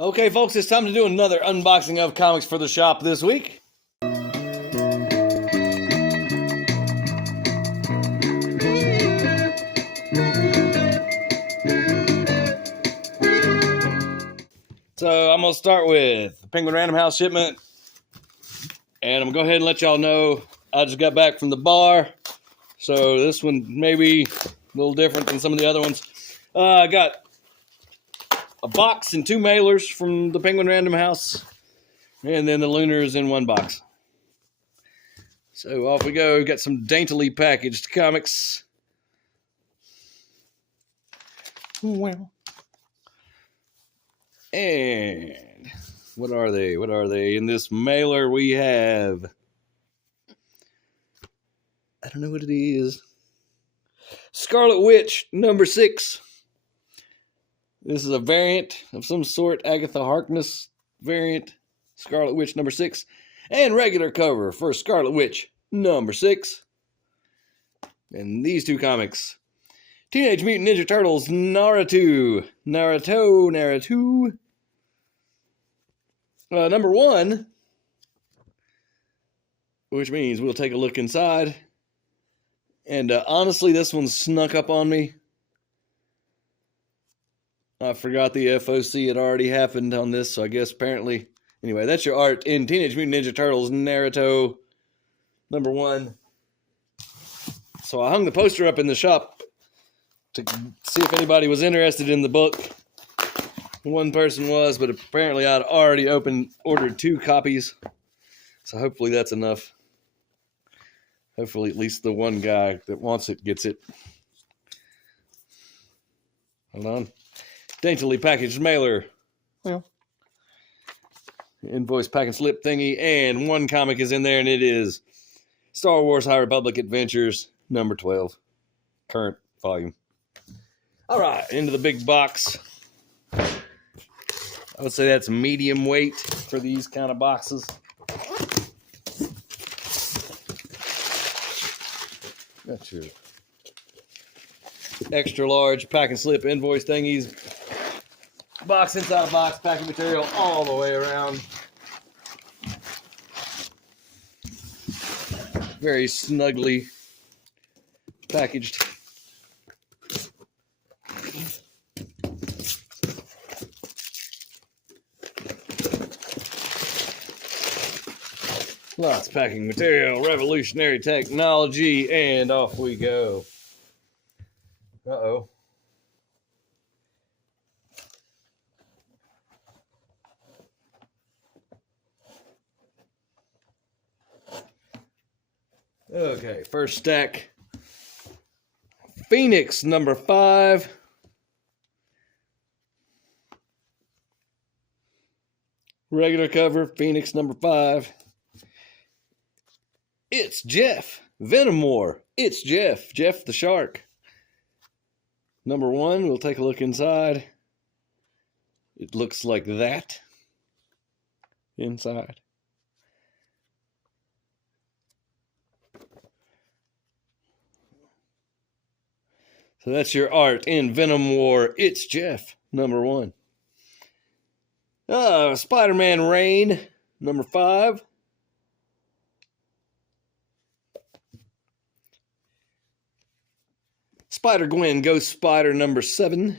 Okay, folks, it's time to do another unboxing of comics for the shop this week. So I'm going to start with the Penguin Random House shipment. And I'm going to go ahead and let y'all know I just got back from the bar. So this one may be a little different than some of the other ones. I got a box and 2 mailers from the Penguin Random House. And then the Lunar is in one box. So off we go. Got some daintily packaged comics. Well. And what are they? What are they? In this mailer we have, I don't know what it is. Scarlet Witch number 6. This is a variant of some sort, Agatha Harkness variant. Scarlet Witch number 6. And regular cover for Scarlet Witch number 6. And these 2 comics. Teenage Mutant Ninja Turtles Naruto. Number 1. Which means we'll take a look inside. And honestly, this one snuck up on me. I forgot the FOC had already happened on this, so I guess apparently... Anyway, that's your art in Teenage Mutant Ninja Turtles Naruto number 1. So I hung the poster up in the shop to see if anybody was interested in the book. One person was, but apparently I'd already ordered 2 copies. So hopefully that's enough. Hopefully at least the one guy that wants it gets it. Hold on. Daintily packaged mailer. Well, invoice pack and slip thingy, and 1 comic is in there, and it is Star Wars High Republic Adventures number 12, current volume. All right, into the big box. I would say that's medium weight for these kind of boxes. Got your extra large pack and slip invoice thingies. Box inside box, packing material all the way around. Very snugly packaged. Lots of packing material, revolutionary technology, and off we go. Uh-oh. Okay, first stack. Phoenix number 5. Regular cover, Phoenix number 5. It's Jeff. Venom War. It's Jeff. Jeff the Shark. Number 1, we'll take a look inside. It looks like that. Inside. So that's your art in Venom War. It's Jeff, number 1. Spider-Man Reign, number 5. Spider-Gwen Ghost Spider, number 7.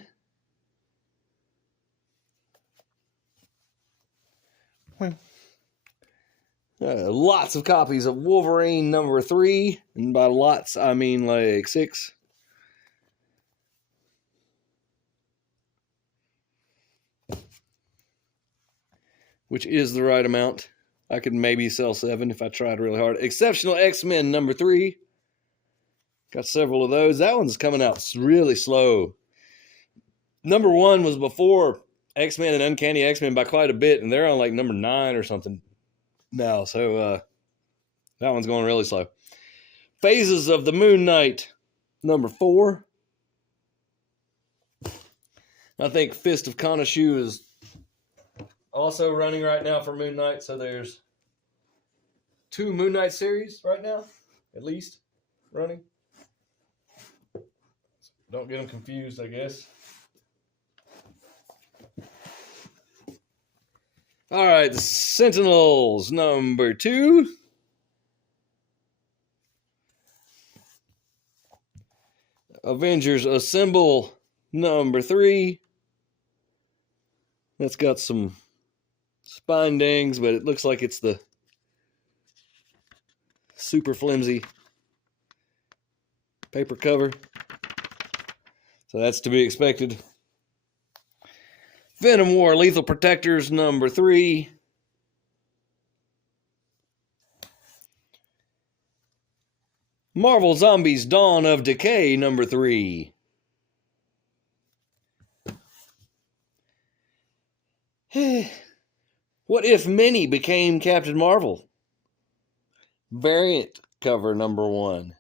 Lots of copies of Wolverine, number 3. And by lots, I mean like 6. Which is the right amount. I could maybe sell 7 if I tried really hard. Exceptional X-Men number 3. Got several of those. That one's coming out really slow. Number 1 was before X-Men and Uncanny X-Men by quite a bit, and they're on like number 9 or something now. So that one's going really slow. Phases of the Moon Knight number 4. I think Fist of Khonshu is also running right now for Moon Knight, so there's 2 Moon Knight series right now, at least, running. Don't get them confused, I guess. All right, the Sentinels, number 2. Avengers Assemble, number 3. That's got some spine dings, but it looks like it's the super flimsy paper cover. So that's to be expected. Venom War Lethal Protectors, number 3. Marvel Zombies Dawn of Decay, number 3. What if Minnie became Captain Marvel? Variant cover, number 1.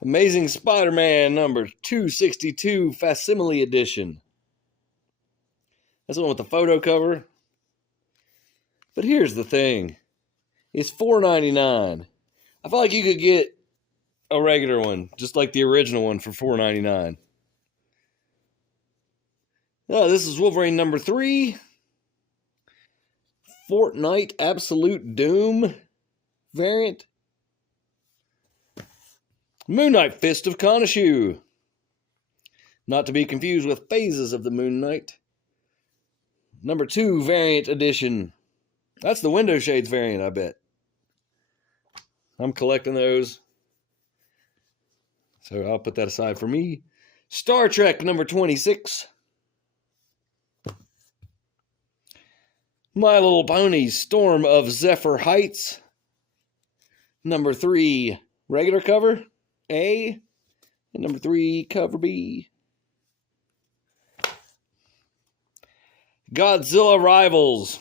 Amazing Spider-Man, number 262, Facsimile Edition. That's the one with the photo cover. But here's the thing. It's $4.99. I feel like you could get a regular one, just like the original one, for $4.99. Oh, this is Wolverine number 3. Fortnite Absolute Doom variant. Moon Knight Fist of Khonshu. Not to be confused with Phases of the Moon Knight. Number 2 variant edition. That's the Window Shades variant, I bet. I'm collecting those. So I'll put that aside for me. Star Trek number 26. My Little Pony Storm of Zephyr Heights. Number 3 regular cover A. And number 3 cover B. Godzilla Rivals.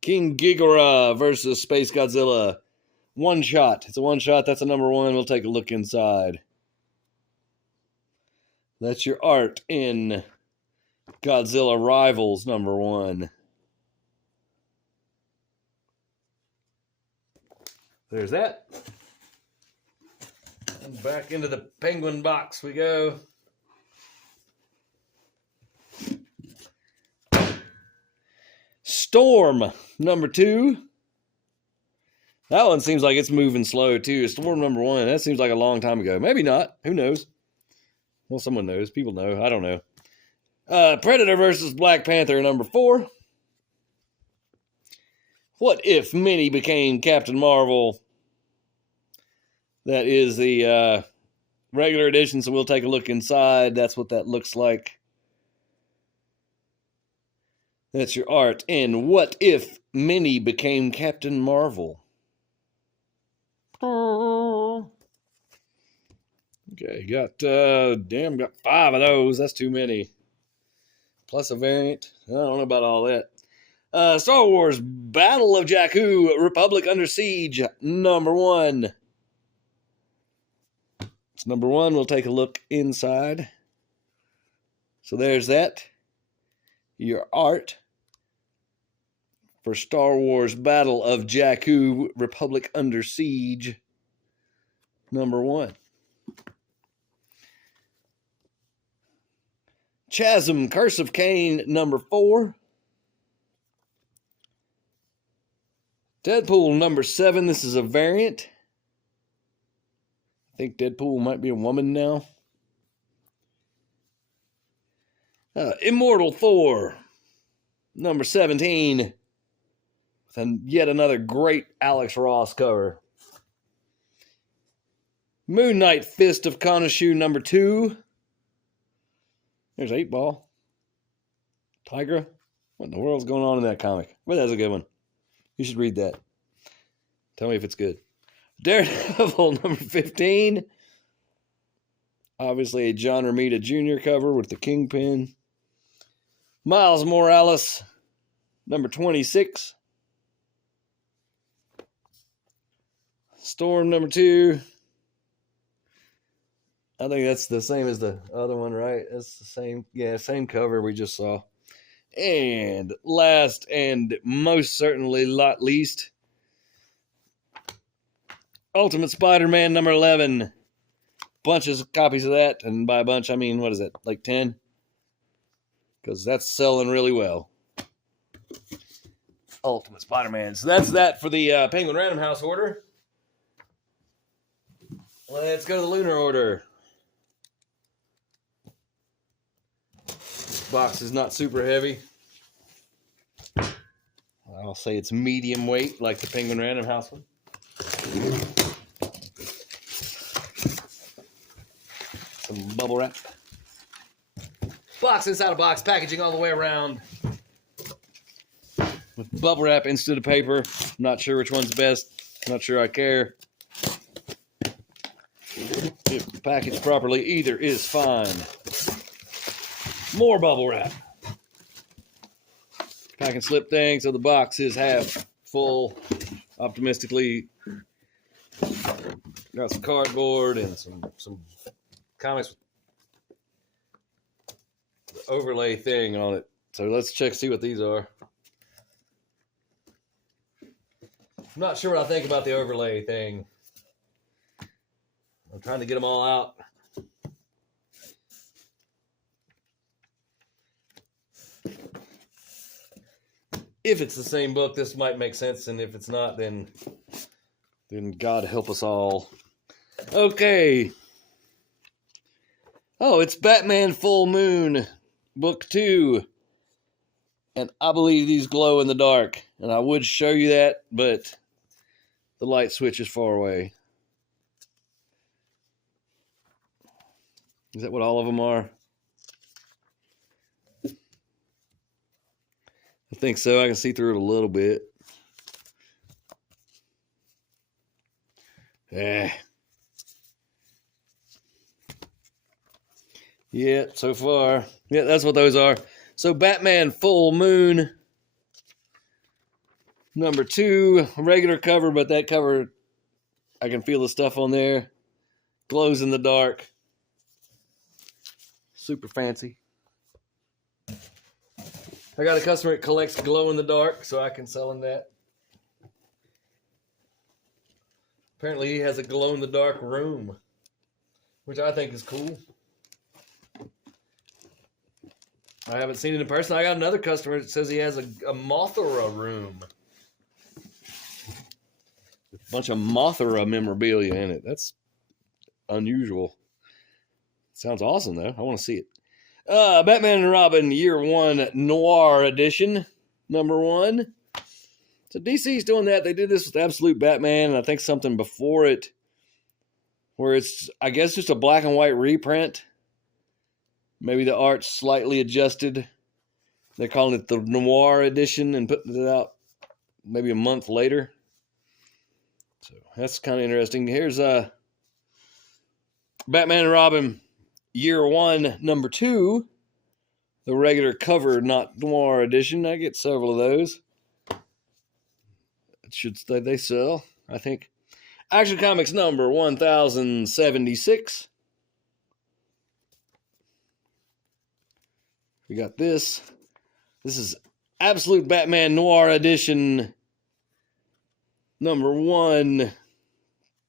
King Ghidorah versus Space Godzilla. One shot. It's a one shot. That's a number 1. We'll take a look inside. That's your art in Godzilla Rivals number 1. There's that. And back into the Penguin box we go. Storm number 2. That one seems like it's moving slow too. Storm number 1. That seems like a long time ago. Maybe not. Who knows? Well, someone knows. People know. I don't know. Predator versus Black Panther number 4. What if Minnie became Captain Marvel? That is the regular edition, so we'll take a look inside. That's what that looks like. That's your art in What If Minnie Became Captain Marvel. Okay, got 5 of those. That's too many. Plus a variant. I don't know about all that. Star Wars Battle of Jakku, Republic Under Siege, number 1. It's number 1. We'll take a look inside. So there's that. Your art for Star Wars Battle of Jakku, Republic Under Siege, number 1. Chasm, Curse of Cain, number 4. Deadpool, number 7. This is a variant. I think Deadpool might be a woman now. Immortal Thor, number 17. And yet another great Alex Ross cover. Moon Knight Fist of Khonshu, number 2. There's 8-Ball. Tigra. What in the world's going on in that comic? Well, that's a good one. You should read that. Tell me if it's good. Daredevil, number 15. Obviously a John Romita Jr. cover with the Kingpin. Miles Morales, number 26. Storm, number 2. I think that's the same as the other one, right? That's the same. Yeah, same cover we just saw. And last and most certainly not least, Ultimate Spider-Man number 11. Bunches of copies of that. And by a bunch, I mean, what is it? Like 10? because that's selling really well. Ultimate Spider-Man. So that's that for the Penguin Random House order. Let's go to the Lunar order. This box is not super heavy. I'll say it's medium weight, like the Penguin Random House one. Some bubble wrap. Box inside a box, packaging all the way around. With bubble wrap instead of paper. I'm not sure which one's best. Not sure I care. If packaged properly, either is fine. More bubble wrap. Pack and slip thing, so the box is half full. Optimistically, got some cardboard and some comics with the overlay thing on it. So let's see what these are. I'm not sure what I think about the overlay thing. I'm trying to get them all out. If it's the same book, this might make sense, and if it's not, then God help us all. Okay. Oh, it's Batman Full Moon, Book 2. And I believe these glow in the dark. And I would show you that, but the light switch is far away. Is that what all of them are? I think so. I can see through it a little bit. Yeah, so far. Yeah, that's what those are. So Batman Full Moon, number 2, regular cover, but that cover, I can feel the stuff on there. Glows in the dark. Super fancy. I got a customer that collects glow in the dark, so I can sell him that. Apparently he has a glow in the dark room, which I think is cool. I haven't seen it in person. I got another customer that says he has a Mothra room. With a bunch of Mothra memorabilia in it. That's unusual. Sounds awesome, though. I want to see it. Batman and Robin Year 1 Noir Edition, number 1. So DC's doing that. They did this with Absolute Batman, and I think something before it, where it's, I guess, just a black and white reprint. Maybe the art's slightly adjusted. They're calling it the Noir Edition and putting it out maybe a month later. So that's kind of interesting. Here's Batman and Robin Year 1, number 2. The regular cover, not Noir Edition. I get several of those. It should stay, they sell, I think. Action Comics number 1076. We got this. This is Absolute Batman Noir Edition number 1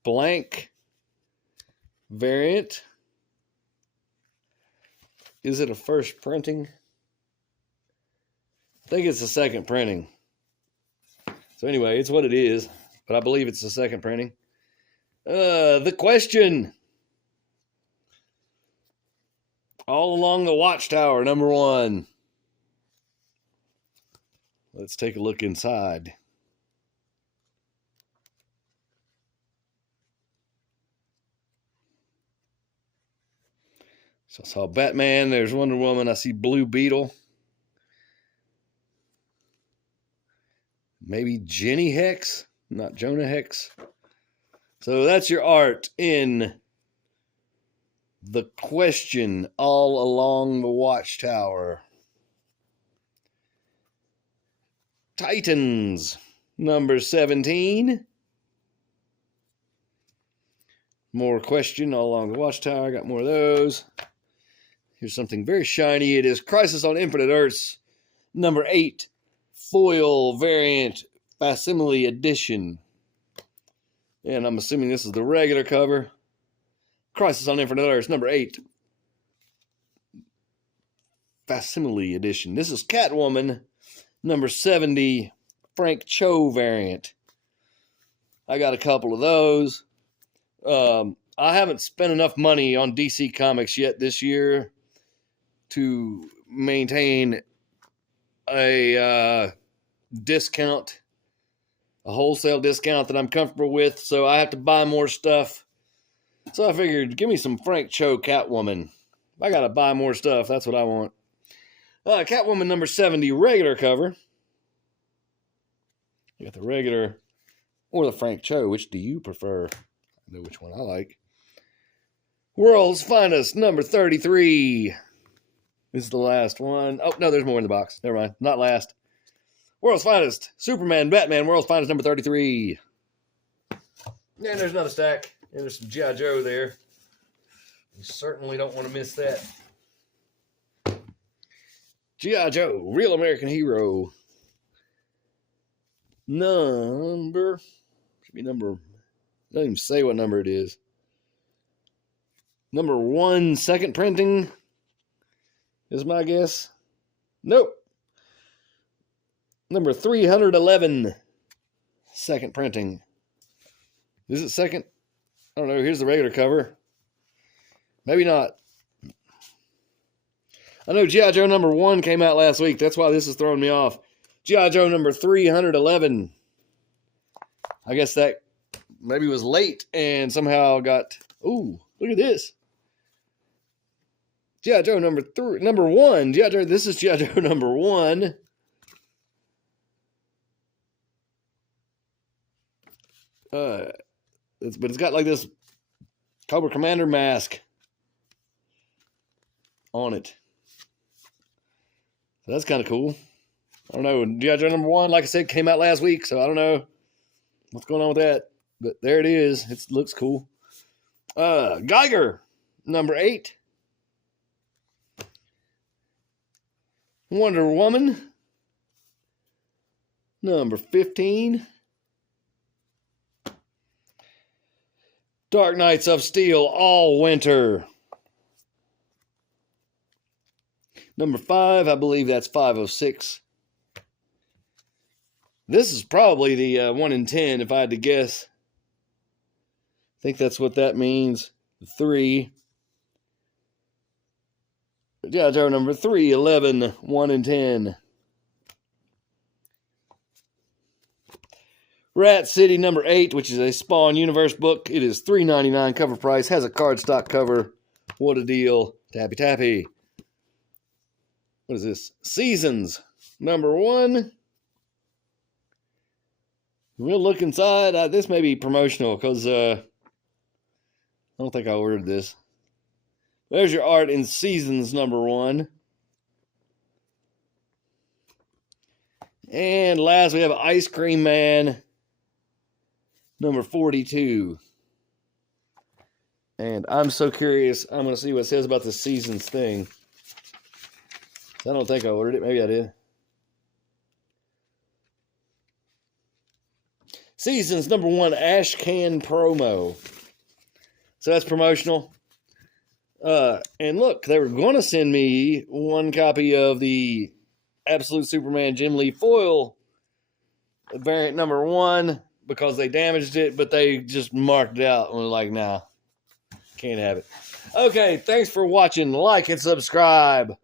blank variant. Is it a first printing? I think it's a second printing. So anyway, it's what it is, but I believe it's the second printing. The Question. All Along the Watchtower, number 1. Let's take a look inside. So I saw Batman, there's Wonder Woman, I see Blue Beetle. Maybe Jenny Hex, not Jonah Hex. So that's your art in The Question, All Along the Watchtower. Titans, number 17. More Question, All Along the Watchtower. Got more of those. Here's something very shiny. It is Crisis on Infinite Earths, number 8. Foil variant facsimile edition. And I'm assuming this is the regular cover. Crisis on Infinite Earths, number 8. facsimile edition. This is Catwoman, number 70, Frank Cho variant. I got a couple of those. I haven't spent enough money on DC Comics yet this year to maintain a discount, a wholesale discount that I'm comfortable with, so I have to buy more stuff. So I figured, give me some Frank Cho Catwoman. I gotta buy more stuff. That's what I want. Catwoman number 70, regular cover. You got the regular or the Frank Cho. Which do you prefer? I know which one I like. World's Finest number 33. This is the last one. Oh, no, there's more in the box. Never mind. Not last. World's Finest. Superman, Batman, World's Finest number 33. And there's another stack. And there's some G.I. Joe there. You certainly don't want to miss that. G.I. Joe, Real American Hero. Number. Should be number. Doesn't even say what number it is. Number 1, second printing. Is my guess. Nope. Number 311. Second printing. Is it second? I don't know. Here's the regular cover. Maybe not. I know G.I. Joe number 1 came out last week. That's why this is throwing me off. G.I. Joe number 311. I guess that maybe was late and somehow got... Ooh, look at this. G.I. Joe number 1. G.I. Joe, this is G.I. Joe number 1. But it's got like this Cobra Commander mask on it. So that's kind of cool. I don't know. G.I. Joe number 1, like I said, came out last week, so I don't know what's going on with that. But there it is. It looks cool. Geiger, number 8. Wonder Woman, number 15. Dark Knights of Steel, All Winter. Number 5, I believe that's 506. This is probably the 1 in 10, if I had to guess. I think that's what that means. 3. G.I. Joe number 311, 1 in 10. Rat City number 8, which is a Spawn Universe book. It is $3.99 cover price. Has a cardstock cover. What a deal. Tappy tappy. What is this? Seasons number 1. We'll look inside. This may be promotional because I don't think I ordered this. There's your art in Seasons number 1. And last we have Ice Cream Man number 42. And I'm so curious. I'm going to see what it says about the Seasons thing. I don't think I ordered it. Maybe I did. Seasons number 1 Ash Can promo. So that's promotional. And look, they were going to send me 1 copy of the Absolute Superman Jim Lee foil variant number 1 because they damaged it, but they just marked it out and were like, nah, can't have it. Okay, thanks for watching. Like and subscribe.